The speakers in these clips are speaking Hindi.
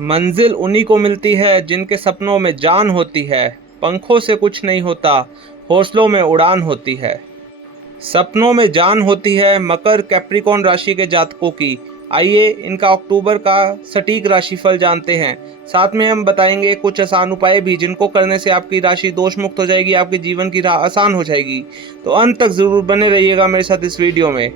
मंजिल उन्हीं को मिलती है जिनके सपनों में जान होती है। पंखों से कुछ नहीं होता, हौसलों में उड़ान होती है। सपनों में जान होती है मकर कैप्रिकॉर्न राशि के जातकों की। आइए इनका अक्टूबर का सटीक राशिफल जानते हैं। साथ में हम बताएंगे कुछ आसान उपाय भी जिनको करने से आपकी राशि दोष मुक्त हो जाएगी, आपके जीवन की राह आसान हो जाएगी। तो अंत तक जरूर बने रहिएगा मेरे साथ इस वीडियो में।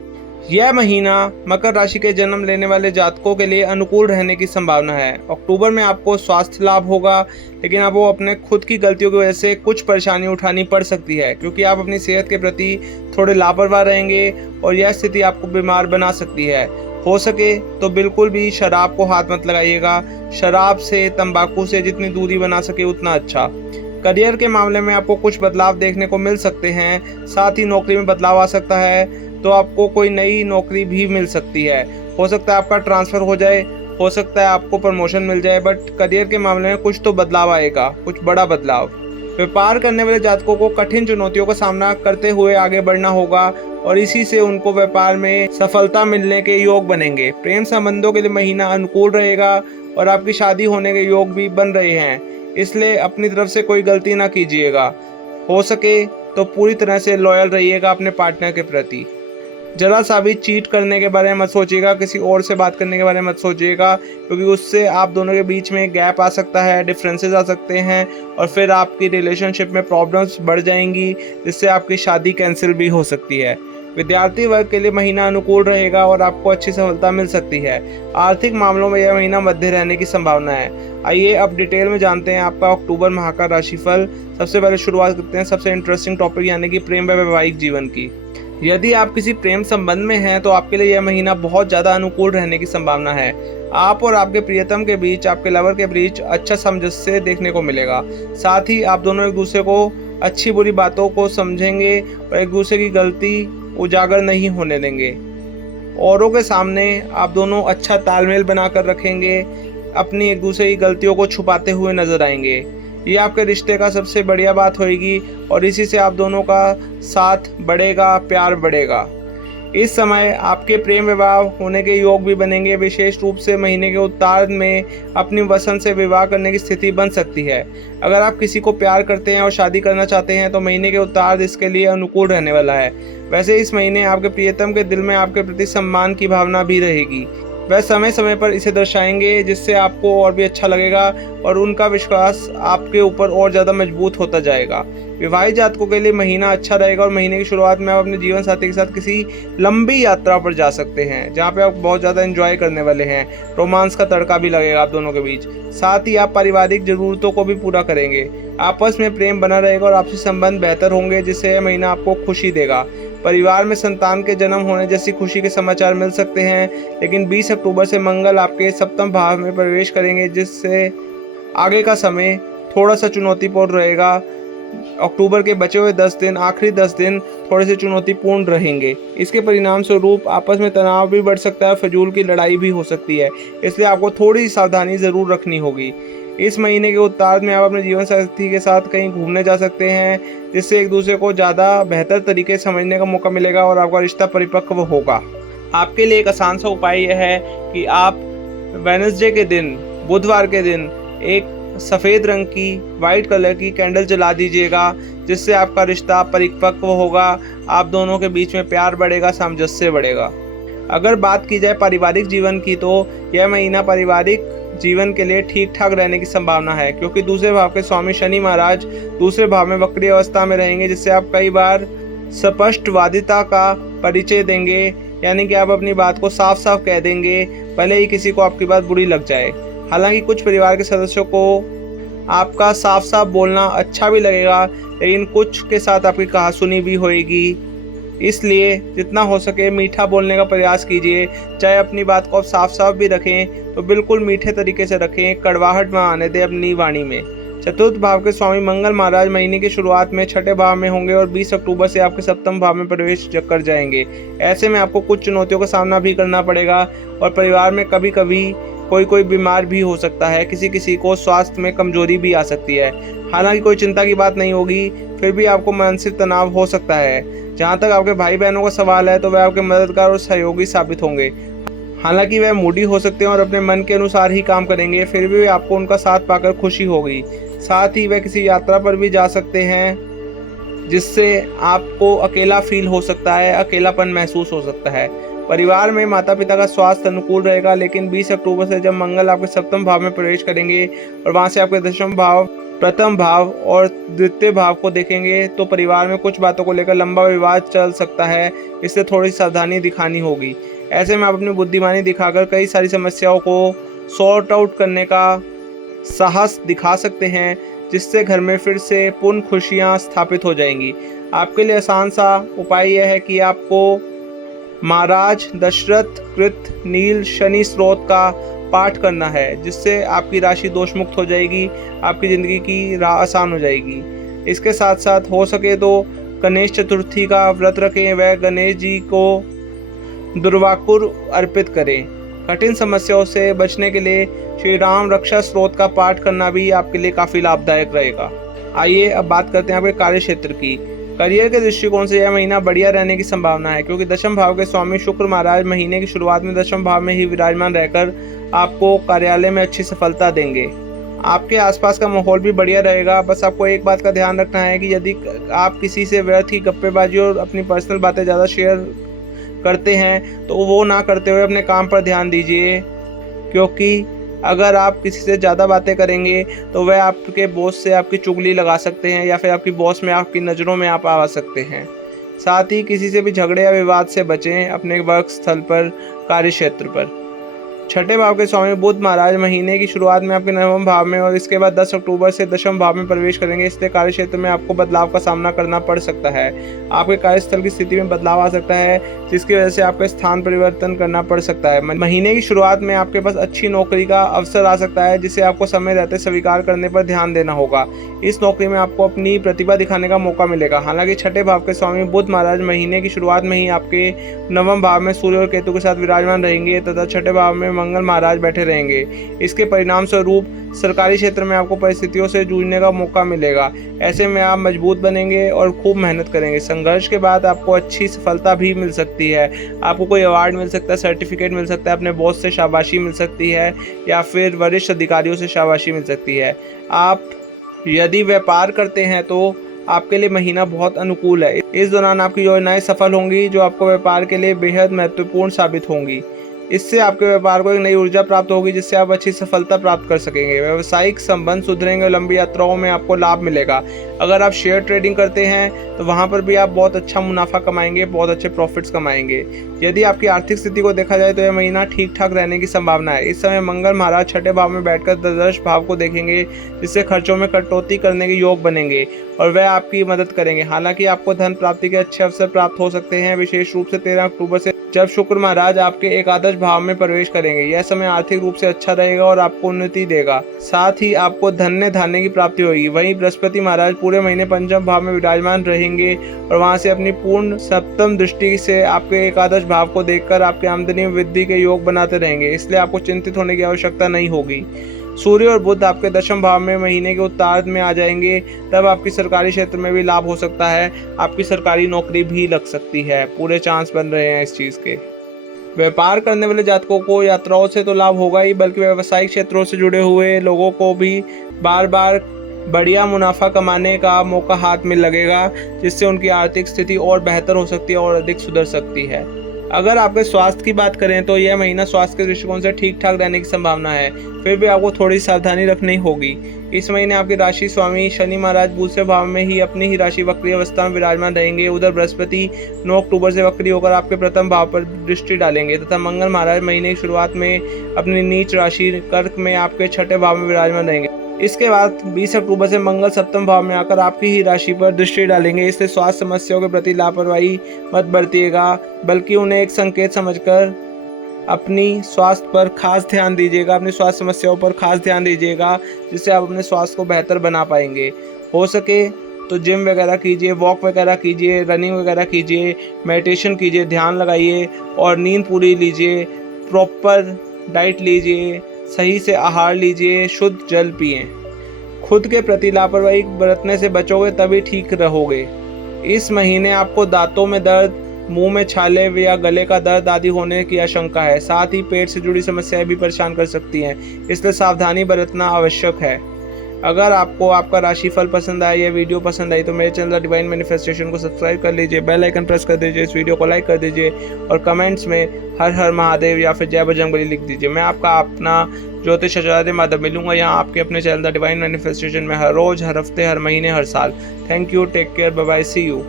यह महीना मकर राशि के जन्म लेने वाले जातकों के लिए अनुकूल रहने की संभावना है। अक्टूबर में आपको स्वास्थ्य लाभ होगा, लेकिन आपको अपने खुद की गलतियों की वजह से कुछ परेशानी उठानी पड़ सकती है, क्योंकि आप अपनी सेहत के प्रति थोड़े लापरवाह रहेंगे और यह स्थिति आपको बीमार बना सकती है। हो सके तो बिल्कुल भी शराब को हाथ मत लगाइएगा। शराब से, तंबाकू से जितनी दूरी बना सके उतना अच्छा। करियर के मामले में आपको कुछ बदलाव देखने को मिल सकते हैं। साथ ही नौकरी में बदलाव आ सकता है, तो आपको कोई नई नौकरी भी मिल सकती है। हो सकता है आपका ट्रांसफ़र हो जाए, हो सकता है आपको प्रमोशन मिल जाए, बट करियर के मामले में कुछ तो बदलाव आएगा, कुछ बड़ा बदलाव। व्यापार करने वाले जातकों को कठिन चुनौतियों का सामना करते हुए आगे बढ़ना होगा और इसी से उनको व्यापार में सफलता मिलने के योग बनेंगे। प्रेम संबंधों के लिए महीना अनुकूल रहेगा और आपकी शादी होने के योग भी बन रहे हैं, इसलिए अपनी तरफ से कोई गलती ना कीजिएगा। हो सके तो पूरी तरह से लॉयल रहिएगा अपने पार्टनर के प्रति। जरा सा भी चीट करने के बारे में मत सोचिएगा, किसी और से बात करने के बारे में मत सोचिएगा, क्योंकि उससे आप दोनों के बीच में गैप आ सकता है, डिफरेंसेस आ सकते हैं और फिर आपकी रिलेशनशिप में प्रॉब्लम्स बढ़ जाएंगी, जिससे आपकी शादी कैंसिल भी हो सकती है। विद्यार्थी वर्ग के लिए महीना अनुकूल रहेगा और आपको अच्छी सफलता मिल सकती है। आर्थिक मामलों में यह महीना मध्य रहने की संभावना है। आइए अब डिटेल में जानते हैं आपका अक्टूबर माह का राशिफल। सबसे पहले शुरुआत करते हैं सबसे इंटरेस्टिंग टॉपिक यानी कि प्रेम व वैवाहिक जीवन की। यदि आप किसी प्रेम संबंध में हैं तो आपके लिए यह महीना बहुत ज़्यादा अनुकूल रहने की संभावना है। आप और आपके प्रियतम के बीच, आपके लवर के बीच अच्छा सामंजस्य देखने को मिलेगा। साथ ही आप दोनों एक दूसरे को अच्छी बुरी बातों को समझेंगे और एक दूसरे की गलती उजागर नहीं होने देंगे। औरों के सामने आप दोनों अच्छा तालमेल बनाकर रखेंगे, अपनी एक दूसरे की गलतियों को छुपाते हुए नजर आएंगे। ये आपके रिश्ते का सबसे बढ़िया बात होगी और इसी से आप दोनों का साथ बढ़ेगा, प्यार बढ़ेगा। इस समय आपके प्रेम विवाह होने के योग भी बनेंगे। विशेष रूप से महीने के उत्तरार्ध में अपनी वसंत से विवाह करने की स्थिति बन सकती है। अगर आप किसी को प्यार करते हैं और शादी करना चाहते हैं तो महीने के उत्तरार्ध इसके लिए अनुकूल रहने वाला है। वैसे इस महीने आपके प्रियतम के दिल में आपके प्रति सम्मान की भावना भी रहेगी। वह समय समय पर इसे दर्शाएंगे, जिससे आपको और भी अच्छा लगेगा और उनका विश्वास आपके ऊपर और ज़्यादा मजबूत होता जाएगा। विवाहित जातकों के लिए महीना अच्छा रहेगा और महीने की शुरुआत में आप अपने जीवन साथी के साथ किसी लंबी यात्रा पर जा सकते हैं, जहां पे आप बहुत ज़्यादा एंजॉय करने वाले हैं। रोमांस का तड़का भी लगेगा आप दोनों के बीच। साथ ही आप पारिवारिक ज़रूरतों को भी पूरा करेंगे। आपस में प्रेम बना रहेगा और आपसी संबंध बेहतर होंगे, जिससे यह महीना आपको खुशी देगा। परिवार में संतान के जन्म होने जैसी खुशी के समाचार मिल सकते हैं, लेकिन 20 अक्टूबर से मंगल आपके सप्तम भाव में प्रवेश करेंगे, जिससे आगे का समय थोड़ा सा चुनौतीपूर्ण रहेगा। अक्टूबर के बचे हुए 10 दिन, आखिरी 10 दिन थोड़े से चुनौतीपूर्ण रहेंगे। इसके परिणाम स्वरूप आपस में तनाव भी बढ़ सकता है, फजूल की लड़ाई भी हो सकती है, इसलिए आपको थोड़ी सावधानी ज़रूर रखनी होगी। इस महीने के उत्तरार्ध में आप अपने जीवन साथी के साथ कहीं घूमने जा सकते हैं, जिससे एक दूसरे को ज़्यादा बेहतर तरीके से समझने का मौका मिलेगा और आपका रिश्ता परिपक्व होगा। आपके लिए एक आसान सा उपाय यह है कि आप वेडनेसडे के दिन, बुधवार के दिन एक सफ़ेद रंग की, वाइट कलर की कैंडल जला दीजिएगा, जिससे आपका रिश्ता परिपक्व होगा, आप दोनों के बीच में प्यार बढ़ेगा, सामंजस्य बढ़ेगा। अगर बात की जाए पारिवारिक जीवन की, तो यह महीना पारिवारिक जीवन के लिए ठीक ठाक रहने की संभावना है, क्योंकि दूसरे भाव के स्वामी शनि महाराज दूसरे भाव में वक्री अवस्था में रहेंगे, जिससे आप कई बार स्पष्टवादिता का परिचय देंगे, यानी कि आप अपनी बात को साफ साफ कह देंगे, भले ही किसी को आपकी बात बुरी लग जाए। हालांकि कुछ परिवार के सदस्यों को आपका साफ साफ बोलना अच्छा भी लगेगा, लेकिन कुछ के साथ आपकी कहासुनी भी होएगी। इसलिए जितना हो सके मीठा बोलने का प्रयास कीजिए। चाहे अपनी बात को आप साफ साफ भी रखें तो बिल्कुल मीठे तरीके से रखें, कड़वाहट ना आने दें अपनी वाणी में। चतुर्थ भाव के स्वामी मंगल महाराज महीने की शुरुआत में छठे भाव में होंगे और 20 अक्टूबर से आपके सप्तम भाव में प्रवेश कर जाएंगे। ऐसे में आपको कुछ चुनौतियों का सामना भी करना पड़ेगा और परिवार में कभी कभी कोई बीमार भी हो सकता है, किसी को स्वास्थ्य में कमजोरी भी आ सकती है। हालांकि कोई चिंता की बात नहीं होगी, फिर भी आपको मानसिक तनाव हो सकता है। जहाँ तक आपके भाई बहनों का सवाल है तो वे आपके मददगार और सहयोगी साबित होंगे। हालांकि वह मूडी हो सकते हैं और अपने मन के अनुसार ही काम करेंगे, फिर भी आपको उनका साथ पाकर खुशी होगी। साथ ही वह किसी यात्रा पर भी जा सकते हैं, जिससे आपको अकेला फील हो सकता है, अकेलापन महसूस हो सकता है। परिवार में माता पिता का स्वास्थ्य अनुकूल रहेगा, लेकिन 20 अक्टूबर से जब मंगल आपके सप्तम भाव में प्रवेश करेंगे और वहां से आपके दशम भाव, प्रथम भाव और द्वितीय भाव को देखेंगे, तो परिवार में कुछ बातों को लेकर लंबा विवाद चल सकता है। इससे थोड़ी सावधानी दिखानी होगी। ऐसे में आप अपनी बुद्धिमानी दिखाकर कई सारी समस्याओं को सॉर्ट आउट करने का साहस दिखा सकते हैं, जिससे घर में फिर से पूर्ण खुशियां स्थापित हो जाएंगी। आपके लिए आसान सा उपाय यह है कि आपको महाराज दशरथ कृत नील शनि स्रोत का पाठ करना है, जिससे आपकी राशि दोष मुक्त हो जाएगी, आपकी ज़िंदगी की राह आसान हो जाएगी। इसके साथ साथ हो सके तो गणेश चतुर्थी का व्रत रखें, वह गणेश जी को दुर्वाकुर अर्पित करें। कठिन समस्याओं से बचने के लिए श्री राम रक्षा स्रोत का पाठ करना भी आपके लिए काफ़ी लाभदायक रहेगा। आइए अब बात करते हैं आपके कार्य क्षेत्र की। करियर के दृष्टिकोण से यह महीना बढ़िया रहने की संभावना है, क्योंकि दशम भाव के स्वामी शुक्र महाराज महीने की शुरुआत में दशम भाव में ही विराजमान रहकर आपको कार्यालय में अच्छी सफलता देंगे। आपके आसपास का माहौल भी बढ़िया रहेगा। बस आपको एक बात का ध्यान रखना है कि यदि आप किसी से व्यर्थ ही गप्पेबाजी और अपनी पर्सनल बातें ज़्यादा शेयर करते हैं, तो वो ना करते हुए अपने काम पर ध्यान दीजिए, क्योंकि अगर आप किसी से ज़्यादा बातें करेंगे तो वह आपके बॉस से आपकी चुगली लगा सकते हैं, या फिर आपकी बॉस में आपकी नज़रों में आप आ सकते हैं। साथ ही किसी से भी झगड़े या विवाद से बचें अपने वर्क स्थल पर, कार्य क्षेत्र पर। छठे भाव के स्वामी बुध महाराज महीने की शुरुआत में आपके नवम भाव में और इसके बाद 10 अक्टूबर से दशम भाव में प्रवेश करेंगे। इसलिए कार्य क्षेत्र में आपको बदलाव का सामना करना पड़ सकता है। आपके कार्यस्थल की स्थिति में बदलाव आ सकता है, जिसकी वजह से आपको स्थान परिवर्तन करना पड़ सकता है। महीने की शुरुआत में आपके पास अच्छी नौकरी का अवसर आ सकता है, जिसे आपको समय रहते स्वीकार करने पर ध्यान देना होगा। इस नौकरी में आपको अपनी प्रतिभा दिखाने का मौका मिलेगा। हालांकि छठे भाव के स्वामी बुध महाराज महीने की शुरुआत में ही आपके नवम भाव में सूर्य और केतु के साथ विराजमान रहेंगे तथा छठे भाव में मंगल महाराज बैठे रहेंगे। इसके परिणाम स्वरूप सरकारी क्षेत्र में आपको परिस्थितियों से जूझने का मौका मिलेगा। ऐसे में आप मजबूत बनेंगे और खूब मेहनत करेंगे। संघर्ष के बाद आपको अच्छी सफलता भी मिल सकती है। आपको कोई अवार्ड मिल सकता है, सर्टिफिकेट मिल सकता है, अपने बॉस से शाबाशी मिल सकती है, या फिर वरिष्ठ अधिकारियों से शाबाशी मिल सकती है। आप यदि व्यापार करते हैं तो आपके लिए महीना बहुत अनुकूल है। इस दौरान आपकी योजनाएं सफल होंगी, जो आपको व्यापार के लिए बेहद महत्वपूर्ण साबित होंगी। इससे आपके व्यापार को एक नई ऊर्जा प्राप्त होगी, जिससे आप अच्छी सफलता प्राप्त कर सकेंगे। व्यावसायिक संबंध सुधरेंगे और लंबी यात्राओं में आपको लाभ मिलेगा। अगर आप शेयर ट्रेडिंग करते हैं तो वहां पर भी आप बहुत अच्छा मुनाफा कमाएंगे, बहुत अच्छे प्रॉफिट्स कमाएंगे। यदि आपकी आर्थिक स्थिति को देखा जाए तो यह महीना ठीक ठाक रहने की संभावना है। इस समय मंगल महाराज छठे भाव में बैठकर द्वादश भाव को देखेंगे, जिससे खर्चों में कटौती करने के योग बनेंगे और वह आपकी मदद करेंगे। हालांकि आपको धन प्राप्ति के अच्छे अवसर प्राप्त हो सकते हैं, विशेष रूप से 13 अक्टूबर से जब शुक्र महाराज आपके एकादश भाव में प्रवेश करेंगे। यह समय आर्थिक रूप से अच्छा रहेगा और आपको उन्नति देगा। साथ ही आपको धन्य धान्य की प्राप्ति होगी। वहीं बृहस्पति महाराज पूरे महीने पंचम भाव में विराजमान रहेंगे और वहां से अपनी पूर्ण सप्तम दृष्टि से आपके एकादश भाव को देखकर आपकी आमदनी में वृद्धि के योग बनाते रहेंगे। इसलिए आपको चिंतित होने की आवश्यकता नहीं होगी। सूर्य और बुध आपके दशम भाव में महीने के उत्तरार्ध में आ जाएंगे, तब आपकी सरकारी क्षेत्र में भी लाभ हो सकता है। आपकी सरकारी नौकरी भी लग सकती है। पूरे चांस बन रहे हैं इस चीज़ के। व्यापार करने वाले जातकों को यात्राओं से तो लाभ होगा ही, बल्कि व्यावसायिक क्षेत्रों से जुड़े हुए लोगों को भी बार बार बढ़िया मुनाफा कमाने का मौका हाथ में लगेगा, जिससे उनकी आर्थिक स्थिति और बेहतर हो सकती है और अधिक सुधर सकती है। अगर आपके स्वास्थ्य की बात करें तो यह महीना स्वास्थ्य के दृष्टिकोण से ठीक ठाक रहने की संभावना है, फिर भी आपको थोड़ी सावधानी रखनी होगी। इस महीने आपकी राशि स्वामी शनि महाराज दूसरे भाव में ही अपनी ही राशि वक्री अवस्था में विराजमान रहेंगे। उधर बृहस्पति 9 अक्टूबर से वक्री होकर आपके प्रथम भाव पर दृष्टि डालेंगे तथा मंगल महाराज महीने की शुरुआत में अपनी नीच राशि कर्क में आपके छठे भाव में विराजमान रहेंगे। इसके बाद 20 अक्टूबर से मंगल सप्तम भाव में आकर आपकी ही राशि पर दृष्टि डालेंगे। इसलिए स्वास्थ्य समस्याओं के प्रति लापरवाही मत बरतिएगा, बल्कि उन्हें एक संकेत समझकर अपनी स्वास्थ्य पर खास ध्यान दीजिएगा, अपनी स्वास्थ्य समस्याओं पर खास ध्यान दीजिएगा, जिससे आप अपने स्वास्थ्य को बेहतर बना पाएंगे। हो सके तो जिम वगैरह कीजिए, वॉक वगैरह कीजिए, रनिंग वगैरह कीजिए, मेडिटेशन कीजिए, ध्यान लगाइए और नींद पूरी लीजिए, प्रॉपर डाइट लीजिए, सही से आहार लीजिए, शुद्ध जल पिएं। खुद के प्रति लापरवाही बरतने से बचोगे तभी ठीक रहोगे। इस महीने आपको दांतों में दर्द, मुंह में छाले या गले का दर्द आदि होने की आशंका है। साथ ही पेट से जुड़ी समस्याएं भी परेशान कर सकती हैं, इसलिए सावधानी बरतना आवश्यक है। अगर आपको आपका राशिफल पसंद आया, ये वीडियो पसंद आई तो मेरे चैनल डिवाइन मैनिफेस्टेशन को सब्सक्राइब कर लीजिए, बेल आइकन प्रेस कर दीजिए, इस वीडियो को लाइक कर दीजिए और कमेंट्स में हर हर महादेव या फिर जय बजरंगबली लिख दीजिए। मैं आपका अपना ज्योतिष आचार्य माधव मिलूंगा यहाँ आपके अपने चैनल डिवाइन मैनिफेस्टेशन में हर रोज, हर हफ्ते, हर महीने, हर साल। Thank you, take care, bye bye, see you.